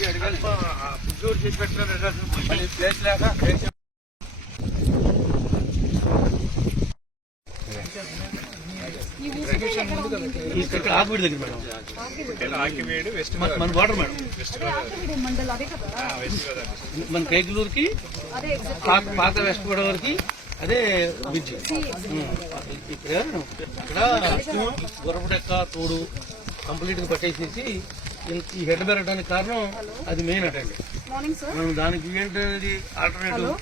చేసి పెట్టిన ప్లేస్ లేక ఇక్కడ ఆకివీడి దగ్గర మేడం, మన బార్డర్ మేడం, మన కైకలూరుకి పాత వెస్ట్ గోదావరికి అదే బ్రిడ్జ్. ఇక్కడ గుర్రపుడెక్క తోడు కంప్లీట్ గా పట్టేసేసి ఈ హెడ్ పెరగడానికి కారణం అది మెయిన్ అటండి. మనం దానికి ఏంటది ఆల్టర్నేటివ్.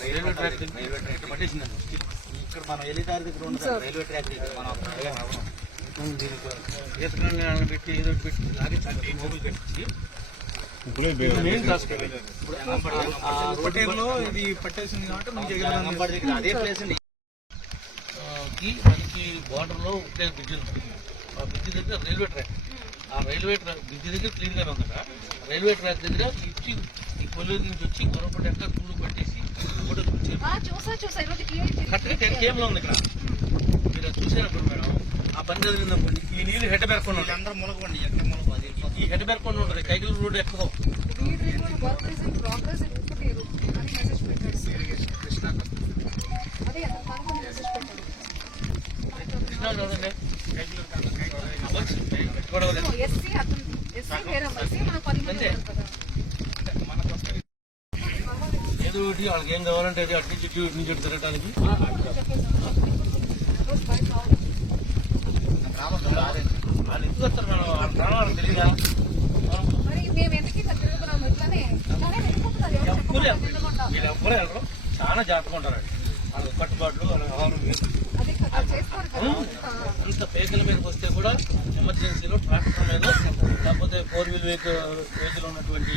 Railway track పట్టేసిందండి. ఇక్కడ మనం వెళ్ళేదారి దగ్గర ఉండదు, రైల్వే ట్రాక్ దగ్గర మనం దీనికి పెట్టి ఏదో పెట్టి లాగే మొబైల్ కట్టించి ఇది పట్టేసింది కాబట్టి అదే ప్లేస్ అండి. మనకి బార్డర్ లో ఒకటే బ్రిడ్జ్ ఉంది. ఆ బ్రిడ్జ్ దగ్గర రైల్వే ట్రాక్, ఆ రైల్వే ట్రాక్ బ్రిడ్జ్ దగ్గర క్లీన్ గానే ఉంది. రైల్వే ట్రాక్ దగ్గర ఇచ్చి ఈ కొల్లూరు నుంచి వచ్చి గొర్రపట్టి ఎక్కడ తూడు పట్టేసి కరెక్ట్గా 10 km లో ఉంది. ఇక్కడ మీరు చూసినప్పుడు మేడం ఆ పని జరిగిందనుకోండి, ఈ నీళ్ళు హెడ్ పెరకుండా ఉంటాయి. అందరూ మునగండి, ఎక్కడ మునగదు, ఈ హెడ్ పెరకుండా ఉంటుంది. కైకలూరు రోడ్డు ఎక్కదో కృష్ణా చూడండి, ఏదో ఒకటి వాళ్ళకి ఏం కావాలంటే అది అటు నుంచి ఇటు నుంచి తిరగటానికి వాళ్ళు ఎందుకు వస్తారు మేడం, వాళ్ళ ప్రాణం వాళ్ళకి తెలియదా? వీళ్ళు ఎవ్వరూ వెళ్ళరు, చాలా జాగ్రత్తగా ఉంటారండి. వాళ్ళ కట్టుబాట్లు వాళ్ళ అంత పేకల మీదకి వస్తే కూడా ఎమర్జెన్సీలో ట్రాక్టర్ మీద లేకపోతే 4 wheel వెహికల్ ఉన్నటువంటి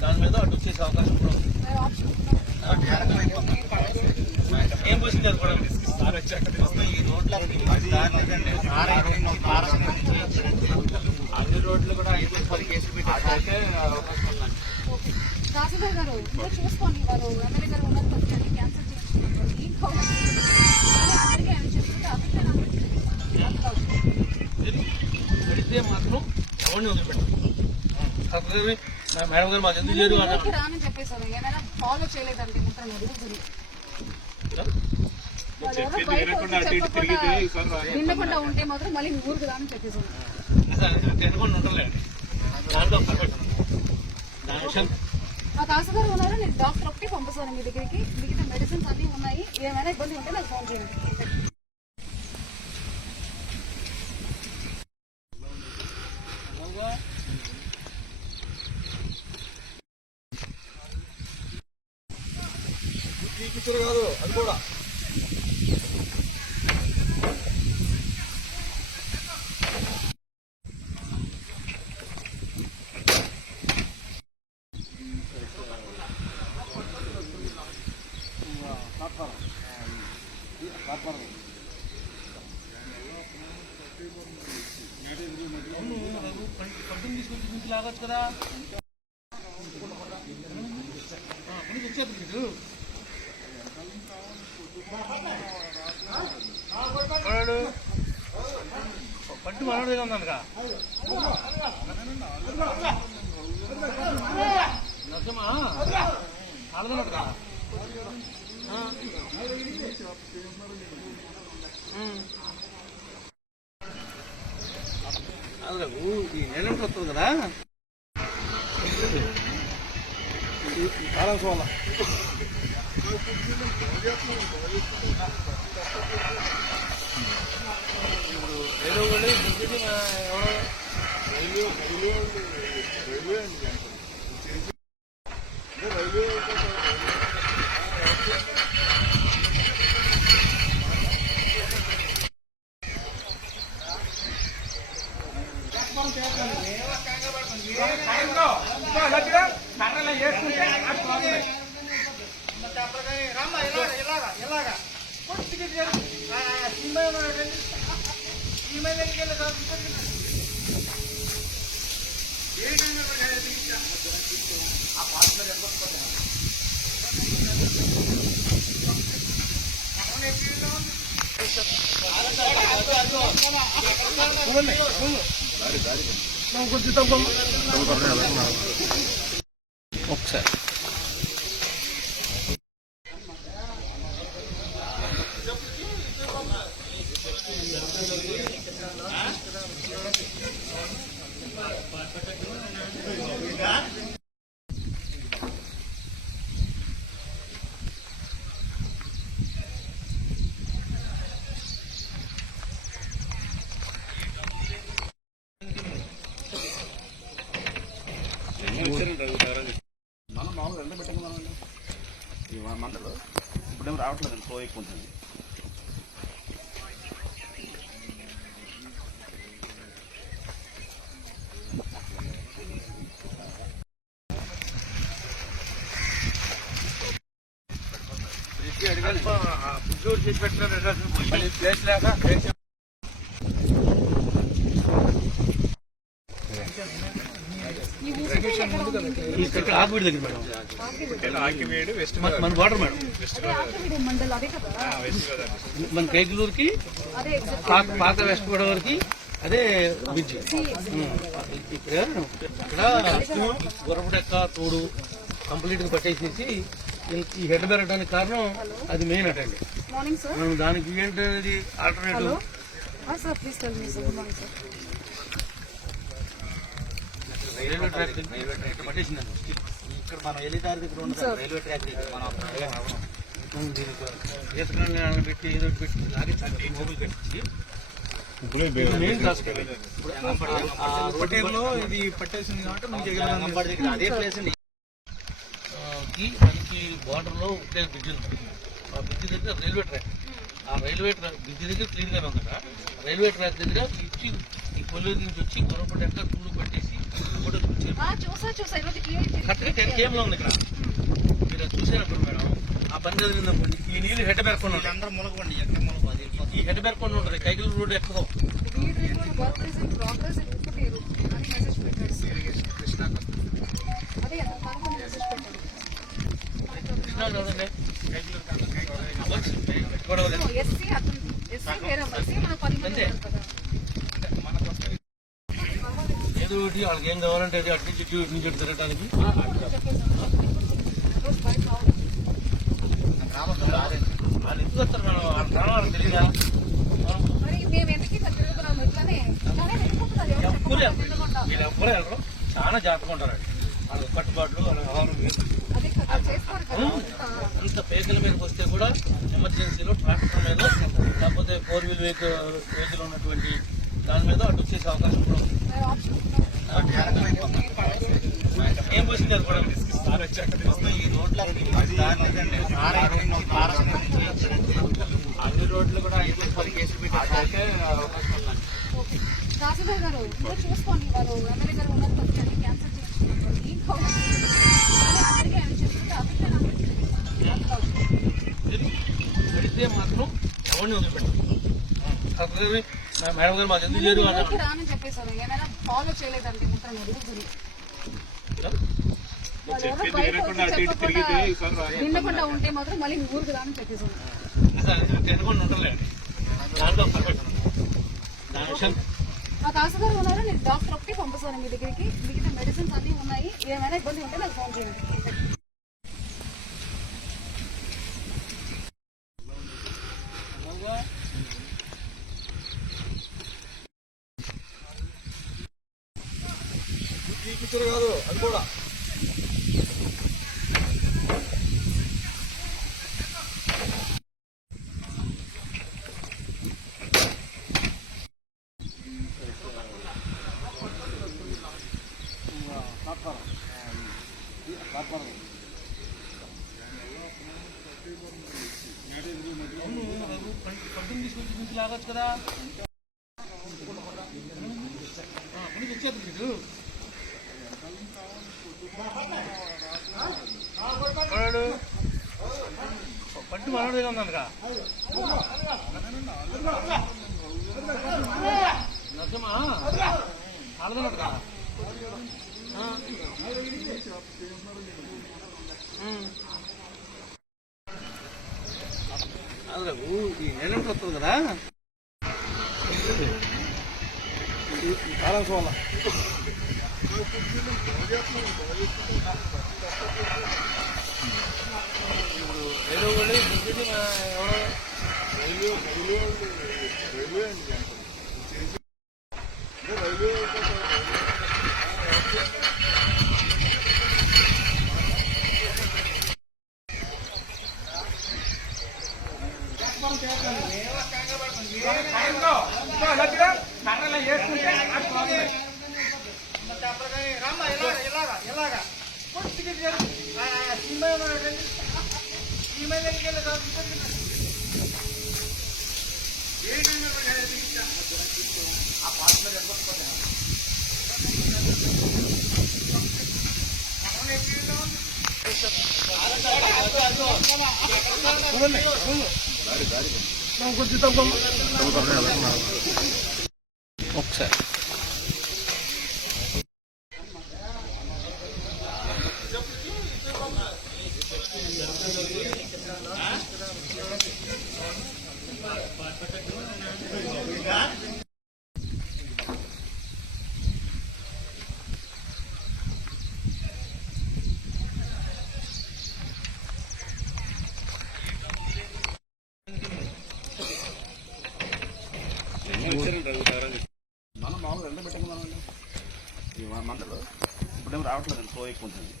దాని మీద అటు వచ్చేసే అవకాశం కూడా ఉంది. ఏం వచ్చింది అది కూడా ఈ రోడ్ల అన్ని రోడ్లు కూడా 5-10 కేసులు పెట్టే అవకాశం ఉందండి. తహసీల్దార్ గారు చూసుకోండి, వారు ఎమ్మెల్యే గారు ఉన్నారు, క్యాన్సర్ పెడితే మాత్రం ఎవరిని వదిలిపెట్టారు. మేడం గారు మాకు ఎందుకు లేదు రాని చెప్పేశారు. ఏమైనా ఫాలో చేయలేదండి నిండకుండా ఉంటే మాత్రం మళ్ళీ ఊరికి రాని చెప్పేశారు. తినకుండా ఉండలేదు దాంట్లో ఆ తహసీల్దార్ ఉన్నారు, నేను డాక్టర్ ఒకటి పంపిస్తాను మీ దగ్గరికి. మిగతా మెడిసిన్స్ అన్ని ఉన్నాయి, ఏమైనా ఇబ్బంది ఉంటే నాకు ఫోన్ చేయండి. కాదు అది కూడా పట్టుని తీసుకొచ్చి నుంచి లాగొచ్చు కదా. వచ్చేది మీరు పట్టు మనోడిగా ఉందనుక నచ్చమా అలదన్నట్టుగా ఈ నెలంటే వస్తుంది కదా కాలం సోల ఇప్పుడు రైల్వే వాళ్ళు ఎవరో రైల్వే ఆ ఒకసారి మనం మామూలుగా ఎంత పెట్టుకున్నాం ఈ మంటలు ఇప్పుడేమో రావట్లేదు ఫ్లో ఎక్కువ ఉంటుంది. చేసి పెట్టిన ప్లేస్ లేక ఇక్కడ ఆకువీడి దగ్గర మేడం, మన వాటర్ మేడం, మన కైకలూరుకి పాత వెస్ట్ గోదావరికి అదే బ్రిడ్జ్. ఇక్కడ గుర్రపుడెక్క తోడు కంప్లీట్ గా పట్టేసేసి ఈ హెడ్ పెరగడానికి కారణం అది మెయిన్ అటండి. మనం దానికి ఏంటది ఆల్టర్నేటివ్. రైల్వే ట్రాక్ ఇక్కడ పట్టేసిందండి. ఇక్కడ మనం ఎలిదారి దగ్గర ఉండదు రైల్వే ట్రాక్ దగ్గర మనం దీనికి ఈతకాలను పెట్టి ఏదో పెట్టి లాగే చట్టి మోబుల్ కట్టించి మెయిన్ ఇది పట్టేసింది కాబట్టి అంగంపాడు దగ్గర అదే ప్లేస్ అండి. మనకి బార్డర్ లో ఒకటే బ్రిడ్జ్ ఉంది. ఆ బ్రిడ్జ్ దగ్గర రైల్వే ట్రాక్, ఆ రైల్వే ట్రాక్ బ్రిడ్జ్ దగ్గర క్లీన్ గానే ఉంది కదా. రైల్వే ట్రాక్ దగ్గర ఇచ్చి ఈ కొల్లూరు నుంచి వచ్చి గుర్రపడి ఎక్కడ తూడు పట్టేసి కరెక్ట్గా కేమ్లో ఉంది ఇక్కడ. మీరు చూసినప్పుడు మేడం ఆ పని జరిగినప్పుడు ఈ నీళ్ళు హెడ్ పెరకుండా ఉంటాయి. అందరూ మొలకండి ఎక్కడ మొలక ఈ హెడ్ పెరకుండా ఉంటుంది. కైకలూరు రోడ్డు ఎక్కడో కృష్ణా కదండి. ఏదో ఒకటి వాళ్ళకి ఏం కావాలంటే అది అటు నుంచి ఇటు నుంచి తిరగటానికి వాళ్ళు ఎందుకు వస్తారు మేడం? వాళ్ళ గ్రామాలకు తెలియదా? వీళ్ళెవ్వరూ వెళ్ళరు, చాలా జాగ్రత్తగా ఉంటారండి. వాళ్ళ కట్టుబాట్లు వాళ్ళ వ్యవహారం అంత పేకల మీదకి వస్తే కూడా ఎమర్జెన్సీలో ట్రాక్టర్ మీద లేకపోతే 4 వీల్ వెహికల్ ఉన్నటువంటి దాని మీద అటు వచ్చేసే అవకాశం కూడా ఉంది. ఏం పోసింది అది కూడా ఈ రోడ్లు అన్ని రోడ్లు కూడా 10 కేసులు పెట్టి అవకాశం ఉందండి. తహసీల్దార్ గారు చూసుకోండి, వాళ్ళు ఎమ్మెల్యే గారు ఉన్నారు క్యాన్సల్ పెడితే మాత్రం ఎవరిని వదిలిపెట్టారు. మేడం గారు మాకు ఎందుకు లేదు రానని చెప్పేసారు. ఏమైనా ఫాలో చేయలేదంటే నిండకుండా ఉంటే మాత్రం మళ్ళీ మీ ఊరికి రానని చెప్పేసాను. తినకుండా ఉండలేండి. దాంట్లో మా తహసీల్దార్ ఉన్నారు, నేను డాక్టర్ ఒకటి పంపిస్తాను మీ దగ్గరికి. మిగతా మెడిసిన్స్ అన్ని ఉన్నాయి, ఏమైనా ఇబ్బంది ఉంటే నాకు ఫోన్ చేయండి. కాదు అది కూడా పట్టుని తీసుకొచ్చి నుంచి లాగచ్చు కదా. వచ్చేది మీరు పట్టు మనోడిగా ఉందనగా నచ్చమా అలదనట్టుగా అసలు ఈ నెలంటి వస్తుంది కదా కాలం సోల ఒకసారి మనం మామూలు ఎండ పెట్టుకున్నామండి ఈ మంటలు ఇప్పుడేం రావట్లేదు సో ఎక్కువ ఉంటుంది.